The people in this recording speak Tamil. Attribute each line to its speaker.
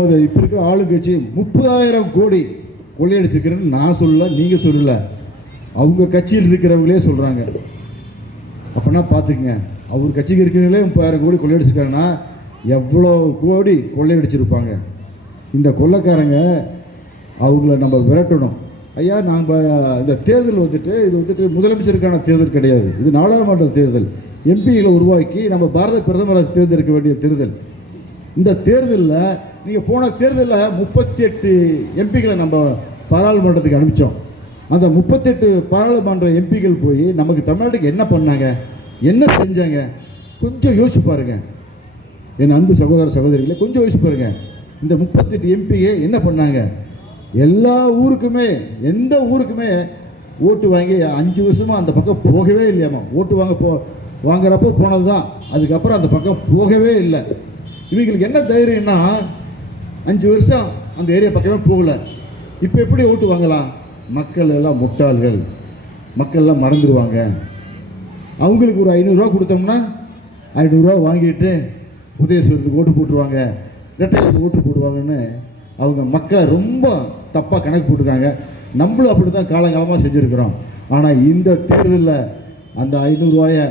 Speaker 1: இப்போ இருக்கிற ஆளுங்கட்சி முப்பதாயிரம் கோடி கொள்ளையடிச்சிருக்கிறேன்னு நான் சொல்லல நீங்கள் சொல்லல. அவங்க கட்சியில் இருக்கிறவங்களே சொல்கிறாங்க அப்போனா பார்த்துக்குங்க அவர் கட்சிக்கு இருக்கிறவங்களே முப்பதாயிரம் கோடி கொள்ளையடிச்சிருக்காங்கன்னா எவ்வளோ கோடி கொள்ளையடிச்சிருப்பாங்க? இந்த கொள்ளைக்காரங்க அவங்கள நம்ம விரட்டணும். ஐயா நாம் இந்த தேர்தல் வந்துட்டு இது வந்துட்டு முதலமைச்சருக்கான தேர்தல் கிடையாது. இது நாடாளுமன்ற தேர்தல். எம்பிகளை உருவாக்கி நம்ம பாரத பிரதமரை தேர்ந்தெடுக்க வேண்டிய தேர்தல். இந்த தேர்தலில் நீங்கள் போன தேர்தலில் முப்பத்தி எட்டு எம்பிகளை நம்ம பாராளுமன்றத்துக்கு அனுப்பிச்சோம். அந்த முப்பத்தெட்டு பாராளுமன்ற எம்பிகள் போய் நமக்கு தமிழ்நாட்டுக்கு என்ன பண்ணாங்க? என்ன செஞ்சாங்க? கொஞ்சம் யோசிச்சு பாருங்க. என் அன்பு சகோதர சகோதரிகளை கொஞ்சம் யோசிச்சு பாருங்கள் இந்த முப்பத்தெட்டு எம்பியை என்ன பண்ணாங்க? எல்லா ஊருக்குமே எந்த ஊருக்குமே ஓட்டு வாங்கி அஞ்சு வருஷமாக அந்த பக்கம் போகவே இல்லையாமா? ஓட்டு வாங்க போ வாங்குறப்போ போனது தான் அதுக்கப்புறம் அந்த பக்கம் போகவே இல்லை. இவங்களுக்கு என்ன தைரியம்னா அஞ்சு வருஷம் அந்த ஏரியா பக்கமே போகல. இப்போ எப்படி ஓட்டு வாங்கலாம்? மக்கள் எல்லாம் முட்டாள்கள். மக்கள்லாம் மறந்துடுவாங்க அவங்களுக்கு ஒரு ஐநூறுரூவா கொடுத்தோம்னா ஐநூறுரூவா வாங்கிட்டு உதயசூரத்துக்கு ஓட்டு போட்டுருவாங்க. ரெட்டைக்கு ஓட்டு போடுவாங்கன்னு அவங்க மக்களை ரொம்ப தப்பாக கணக்கு போட்டிருக்காங்க. நம்மளும் அப்படி தான் காலங்காலமாக செஞ்சுருக்கிறோம். ஆனால் இந்த தேர்தலில் அந்த ஐநூறுரூவாயை